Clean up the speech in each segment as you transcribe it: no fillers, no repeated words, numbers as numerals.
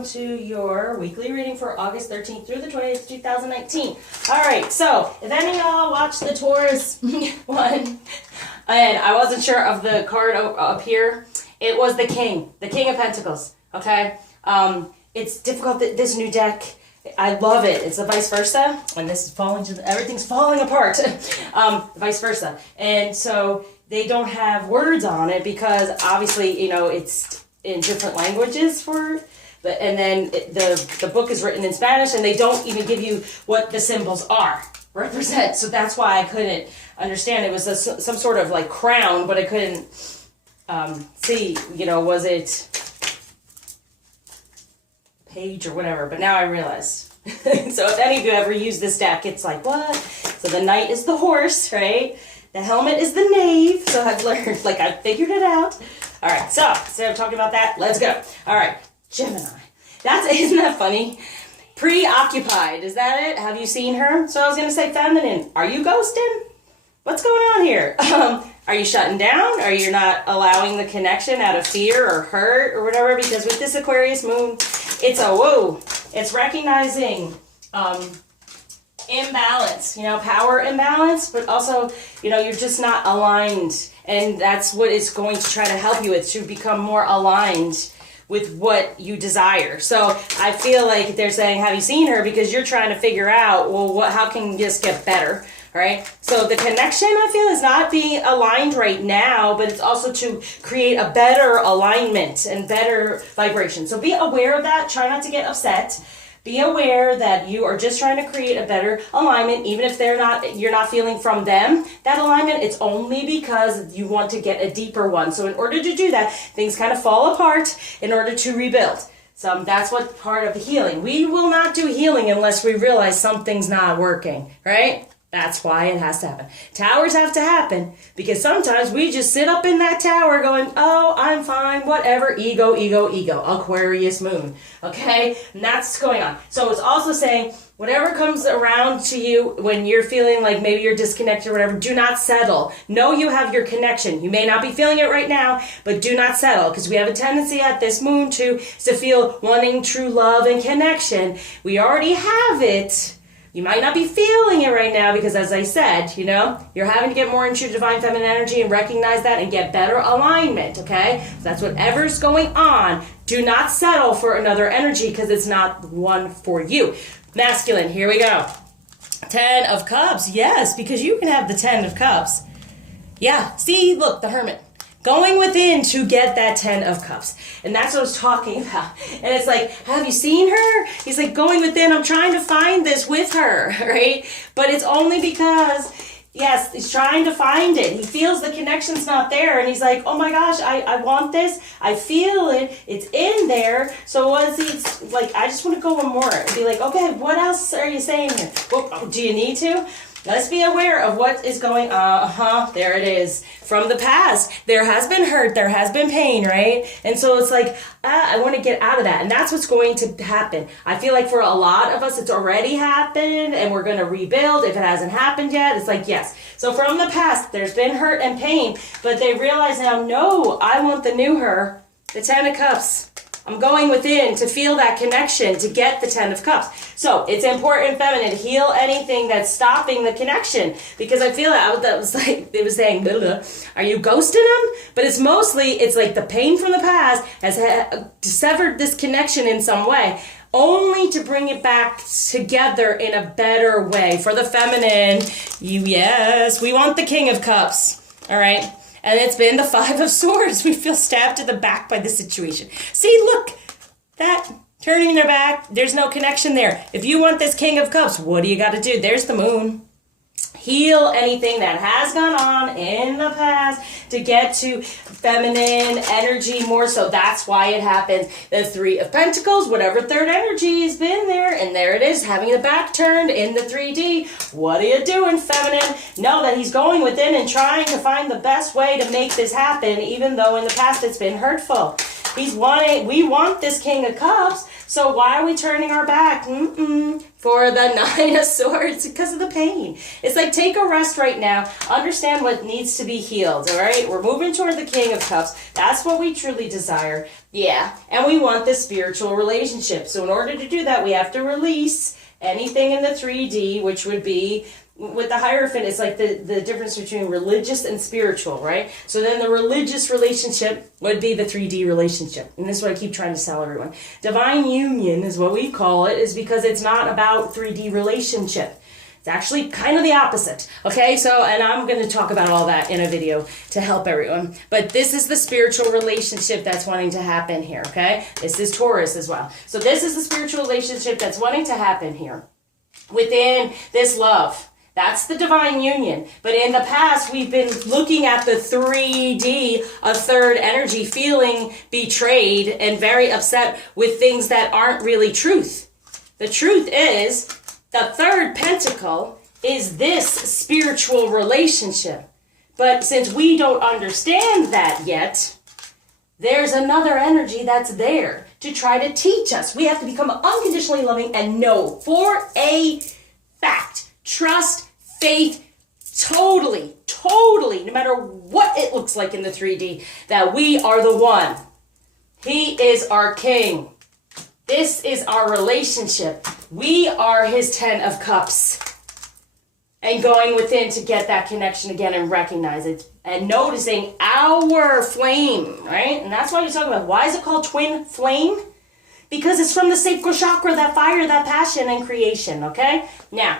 welcome to your weekly reading for August 13th through the 20th, 2019. Alright, so if any of y'all watched the Taurus one, and I wasn't sure of the card up here, it was the King of Pentacles, okay? It's difficult, this new deck, I love it. It's the vice versa, and this is everything's falling apart, vice versa. And so they don't have words on it because obviously, you know, it's in different languages and then the book is written in Spanish, and they don't even give you what the symbols represent. So that's why I couldn't understand. It was some sort of like crown, but I couldn't see, you know, was it page or whatever, but now I realize. So if any of you ever use this deck, it's like, what? So the knight is the horse, right? The helmet is the knave. So I've learned, like I figured it out. All right, so instead of talking about that, let's go. All right, Gemini. Isn't that funny? Preoccupied, is that it? Have you seen her? So I was gonna say feminine. Are you ghosting? What's going on here? Are you shutting down? Are you not allowing the connection out of fear or hurt or whatever? Because with this Aquarius moon, it's recognizing imbalance, you know, power imbalance, but also, you know, you're just not aligned. And that's what it's going to try to help you with, to become more aligned with what you desire. So I feel like they're saying, have you seen her? Because you're trying to figure out, well, how can this get better? Right? So the connection, I feel, is not being aligned right now, but it's also to create a better alignment and better vibration. So be aware of that. Try not to get upset. Be aware that you are just trying to create a better alignment, even if you're not feeling from them that alignment. It's only because you want to get a deeper one. So in order to do that, things kind of fall apart in order to rebuild. So that's what part of the healing. We will not do healing unless we realize something's not working, right? That's why it has to happen. Towers have to happen because sometimes we just sit up in that tower going, oh, I'm fine, whatever, ego, Aquarius moon, okay? And that's what's going on. So it's also saying whatever comes around to you when you're feeling like maybe you're disconnected or whatever, do not settle. Know you have your connection. You may not be feeling it right now, but do not settle, because we have a tendency at this moon to feel wanting true love and connection. We already have it. You might not be feeling it right now because, as I said, you know, you're having to get more into your divine feminine energy and recognize that and get better alignment, okay? So that's whatever's going on. Do not settle for another energy because it's not one for you. Masculine, here we go. 10 of Cups, yes, because you can have the 10 of Cups. Yeah, see, look, the Hermit. Going within to get that 10 of Cups. And that's what I was talking about. And it's like, have you seen her? He's like, going within, I'm trying to find this with her, right? But it's only because, yes, he's trying to find it. He feels the connection's not there. And he's like, oh my gosh, I want this. I feel it. It's in there. So what is he, like, I just want to go one more and be like, okay, what else are you saying here? Well, do you need to? Let's be aware of what is going on. There it is. From the past, there has been hurt, there has been pain, right? And so it's like, I want to get out of that. And that's what's going to happen. I feel like for a lot of us, it's already happened and we're going to rebuild. If it hasn't happened yet, it's like, yes. So from the past, there's been hurt and pain, but they realize now, no, I want the new her, the 10 of Cups. I'm going within to feel that connection, to get the 10 of Cups. So it's important, feminine, heal anything that's stopping the connection. Because I feel that was like, it was saying, are you ghosting them? But it's mostly, it's like the pain from the past has severed this connection in some way, only to bring it back together in a better way. For the feminine, yes, we want the King of Cups, all right? And it's been the 5 of Swords. We feel stabbed to the back by the situation. See, look, that turning their back, there's no connection there. If you want this King of Cups, what do you got to do? There's the moon. Heal anything that has gone on in the past to get to feminine energy more. So that's why it happens. The 3 of Pentacles, whatever third energy has been there, and there it is, having the back turned in the 3D. What are you doing, feminine? Know that he's going within and trying to find the best way to make this happen, even though in the past it's been hurtful. We want this King of Cups. So why are we turning our back? For the Nine of Swords, because of the pain. It's like, take a rest right now. Understand what needs to be healed, all right? We're moving toward the King of Cups. That's what we truly desire. Yeah, and we want this spiritual relationship. So in order to do that, we have to release anything in the 3D, which would be, with the Hierophant, it's like the difference between religious and spiritual, right? So then the religious relationship would be the 3D relationship. And this is what I keep trying to sell everyone. Divine union is what we call it, is because it's not about 3D relationship. It's actually kind of the opposite, okay? So, and I'm going to talk about all that in a video to help everyone. But this is the spiritual relationship that's wanting to happen here, okay? This is Taurus as well. So this is the spiritual relationship that's wanting to happen here within this love. That's the divine union. But in the past, we've been looking at the 3D of third energy, feeling betrayed and very upset with things that aren't really truth. The truth is, the third pentacle is this spiritual relationship. But since we don't understand that yet, there's another energy that's there to try to teach us. We have to become unconditionally loving and know for a fact, trust, faith, totally, no matter what it looks like in the 3D, that we are the one. He is our king. This is our relationship. We are his 10 of Cups. And going within to get that connection again and recognize it. And noticing our flame, right? And that's why we talk about, why is it called twin flame? Because it's from the sacral chakra, that fire, that passion and creation, okay? Now,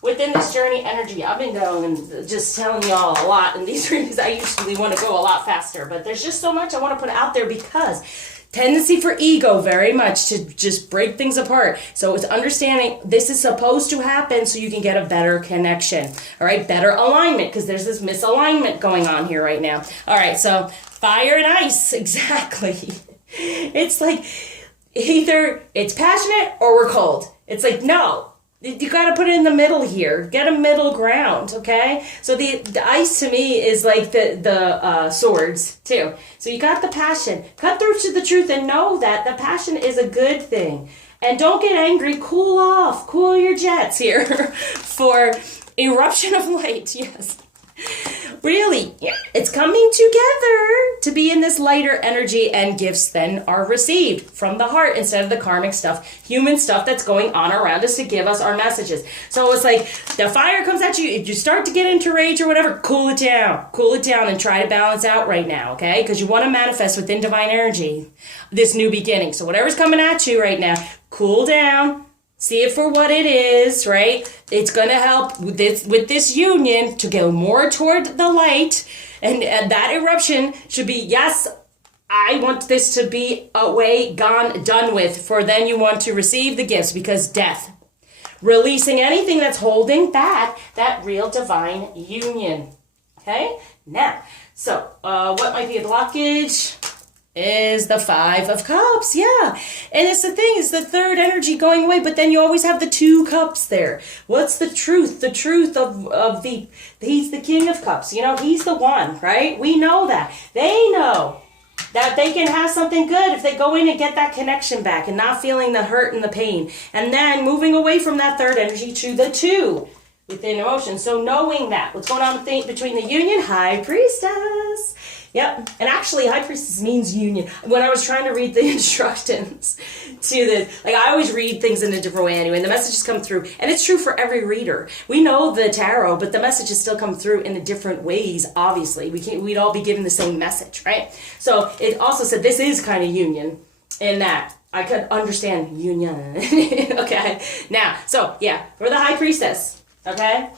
within this journey energy, I've been going and just telling y'all a lot in these readings. I usually want to go a lot faster, but there's just so much I want to put out there because tendency for ego very much to just break things apart. So it's understanding this is supposed to happen so you can get a better connection. All right, better alignment, because there's this misalignment going on here right now. All right, so fire and ice, exactly. It's like either it's passionate or we're cold. It's like, no. You got to put it in the middle here. Get a middle ground, okay? So the ice to me is like the swords too. So you got the passion. Cut through to the truth and know that the passion is a good thing. And don't get angry. Cool off. Cool your jets here for eruption of light. Yes. Really, it's coming together to be in this lighter energy, and gifts then are received from the heart instead of the karmic stuff, human stuff that's going on around us to give us our messages. So it's like the fire comes at you, if you start to get into rage or whatever, cool it down and try to balance out right now, okay? Because you want to manifest within divine energy this new beginning. So whatever's coming at you right now, cool down. See it for what it is, right? It's going to help with this union to go more toward the light. And that eruption should be, yes, I want this to be away, gone, done with. For then you want to receive the gifts, because death. Releasing anything that's holding back that real divine union. Okay? Now, so what might be a blockage? Is the 5 of Cups, yeah. And it's the thing, it's the third energy going away, but then you always have the 2 cups there. What's the truth? The truth of he's the King of Cups, you know, he's the one, right? We know that. They know that they can have something good if they go in and get that connection back and not feeling the hurt and the pain. And then moving away from that third energy to the 2 within emotion. So knowing that, what's going on between the union, High Priestess. Yep, and actually High Priestess means union. When I was trying to read the instructions to this, like I always read things in a different way anyway, and the messages come through, and it's true for every reader. We know the tarot, but the messages still come through in different ways, obviously. We'd all be given the same message, right? So it also said this is kind of union in that I could understand union. Okay, now, so yeah, for the High Priestess, okay?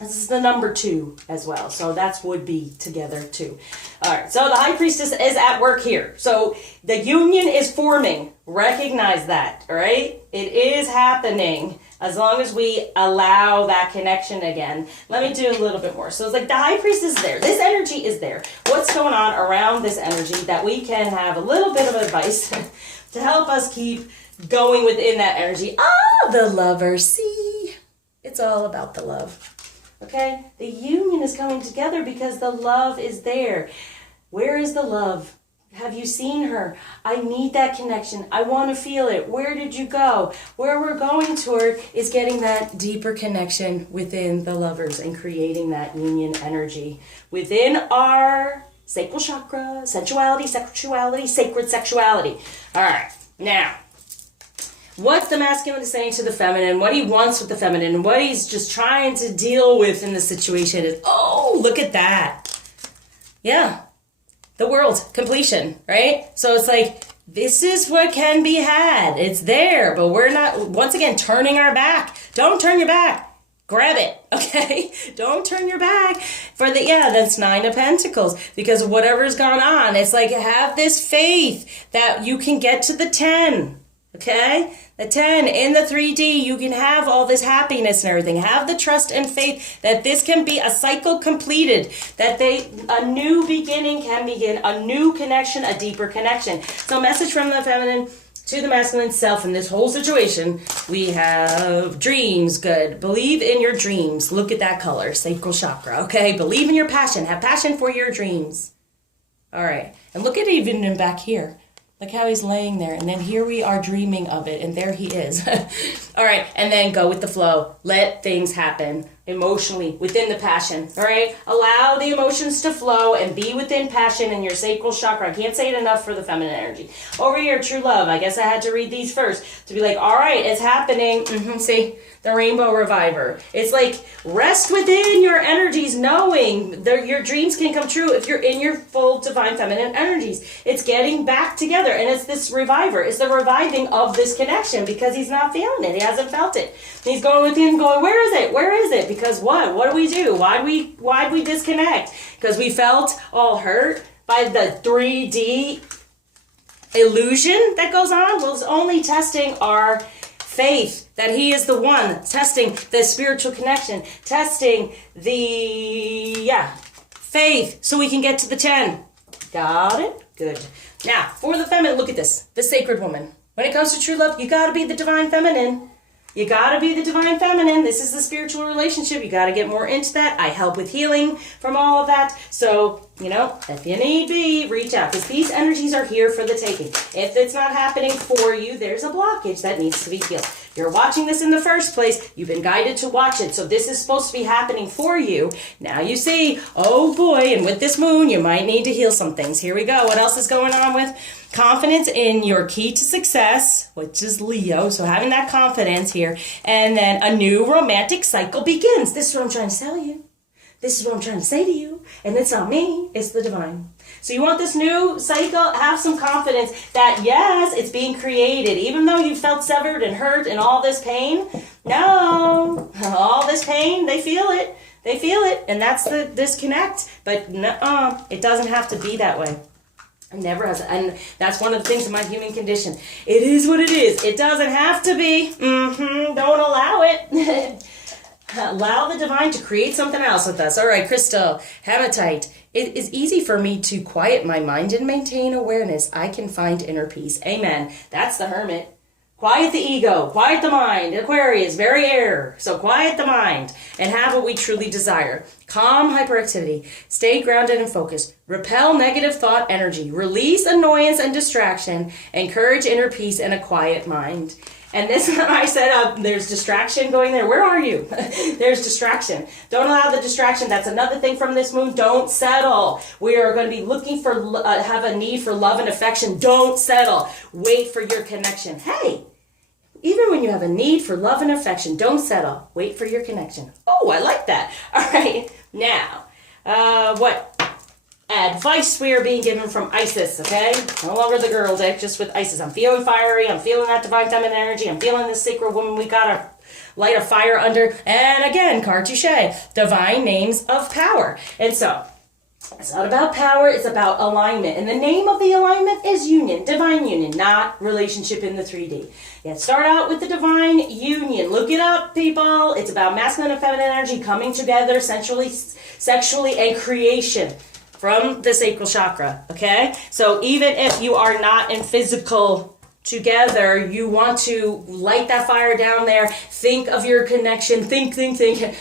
This is the number 2 as well. So that would be together too. All right. So the High Priestess is at work here. So the union is forming. Recognize that. All right. It is happening as long as we allow that connection again. Let me do a little bit more. So it's like the High Priestess is there. This energy is there. What's going on around this energy that we can have a little bit of advice to help us keep going within that energy? The lover. See, it's all about the love. Okay, the union is coming together because the love is there. Where is the love? Have you seen her? I need that connection. I want to feel it. Where did you go? Where we're going toward is getting that deeper connection within the lovers and creating that union energy within our sacral chakra, sensuality, sexuality, sacred sexuality. All right, now, what the masculine is saying to the feminine, what he wants with the feminine, what he's just trying to deal with in the situation is, oh, look at that. Yeah. The world, completion, right? So it's like, this is what can be had. It's there, but we're not, once again, turning our back. Don't turn your back. Grab it, okay? Don't turn your back for that's 9 of Pentacles. Because whatever's gone on, it's like, have this faith that you can get to the 10, okay? The 10 in the 3D, you can have all this happiness and everything. Have the trust and faith that this can be a cycle completed, that a new beginning can begin, a new connection, a deeper connection. So message from the feminine to the masculine self in this whole situation. We have dreams, good. Believe in your dreams. Look at that color, sacral chakra, okay? Believe in your passion. Have passion for your dreams. All right. And look at even in back here. Look how he's laying there. And then here we are dreaming of it. And there he is. All right. And then go with the flow. Let things happen emotionally within the passion. All right. Allow the emotions to flow and be within passion in your sacral chakra. I can't say it enough for the feminine energy. Over here, true love. I guess I had to read these first to be like, all right, it's happening. See, the rainbow reviver. It's like rest within your energies, knowing that your dreams can come true if you're in your full divine feminine energies. It's getting back together. And it's this reviver. It's the reviving of this connection because he's not feeling it. He hasn't felt it. And he's going within going, where is it? Where is it? Because what? What do we do? Why'd we disconnect? Because we felt all hurt by the 3D illusion that goes on. Well, it's only testing our faith that he is the one, testing the spiritual connection, testing the faith so we can get to the 10. Got it? Good. Now, for the feminine, look at this. The sacred woman. When it comes to true love, you got to be the divine feminine. You got to be the divine feminine. This is the spiritual relationship. You got to get more into that. I help with healing from all of that. So, if you need be, reach out. Because these energies are here for the taking. If it's not happening for you, there's a blockage that needs to be healed. You're watching this in the first place. You've been guided to watch it. So this is supposed to be happening for you. Now you see, oh boy, and with this moon, you might need to heal some things. Here we go. What else is going on with confidence in your key to success, which is Leo. So having that confidence here. And then a new romantic cycle begins. This is what I'm trying to tell you. This is what I'm trying to say to you. And it's not me. It's the divine. So you want this new cycle? Have some confidence that, yes, it's being created. Even though you felt severed and hurt and all this pain. No. All this pain, they feel it. They feel it. And that's the disconnect. But it doesn't have to be that way. It never has. And that's one of the things in my human condition. It is what it is. It doesn't have to be. Don't allow it. Allow the divine to create something else with us. All right, Crystal, Hematite. It is easy for me to quiet my mind and maintain awareness. I can find inner peace. Amen. That's the Hermit. Quiet the ego. Quiet the mind. Aquarius, very air. So quiet the mind and have what we truly desire. Calm hyperactivity. Stay grounded and focused. Repel negative thought energy. Release annoyance and distraction. Encourage inner peace and a quiet mind. And this one I set there's distraction going there. Where are you? There's distraction. Don't allow the distraction. That's another thing from this moon. Don't settle. We are going to be looking for, have a need for love and affection. Don't settle. Wait for your connection. Hey, even when you have a need for love and affection, don't settle. Wait for your connection. Oh, I like that. All right. Now, what advice we are being given from Isis, okay? No longer the girl deck, just with Isis. I'm feeling fiery. I'm feeling that divine feminine energy. I'm feeling this sacred woman. We got to light a fire under. And again, card touche, divine names of power. And so, it's not about power. It's about alignment. And the name of the alignment is union, divine union, not relationship in the 3D. Yeah, start out with the divine union. Look it up, people. It's about masculine and feminine energy coming together sensually, sexually, and creation. From the sacral chakra, okay? So even if you are not in physical together. You want to light that fire down there. Think of your connection. Think,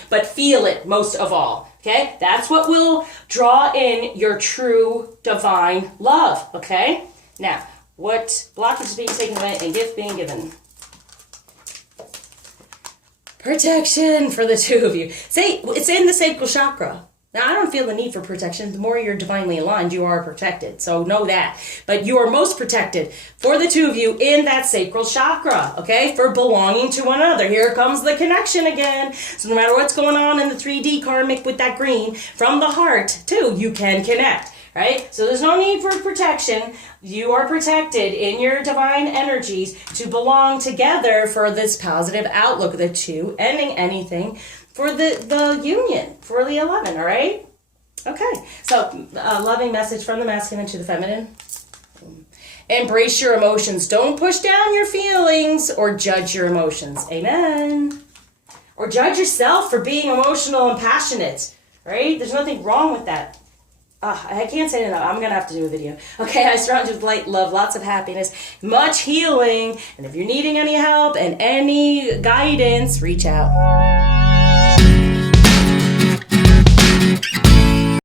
but feel it most of all. Okay? That's what will draw in your true divine love. Okay? Now, what blockage is being taken away and gift being given? Protection for the two of you. Say, it's in the sacral chakra. Now, I don't feel the need for protection. The more you're divinely aligned, you are protected. So know that. But you are most protected for the two of you in that sacral chakra, okay? For belonging to one another. Here comes the connection again. So no matter what's going on in the 3D karmic with that green, from the heart, too, you can connect, right? So there's no need for protection. You are protected in your divine energies to belong together for this positive outlook, the two, ending anything, for the union, for the 11, all right? Okay, so loving message from the masculine to the feminine. Embrace your emotions. Don't push down your feelings or judge your emotions. Amen. Or judge yourself for being emotional and passionate, right? There's nothing wrong with that. I can't say enough. I'm going to have to do a video. Okay, I surround you with light, love, lots of happiness, much healing. And if you're needing any help and any guidance, reach out.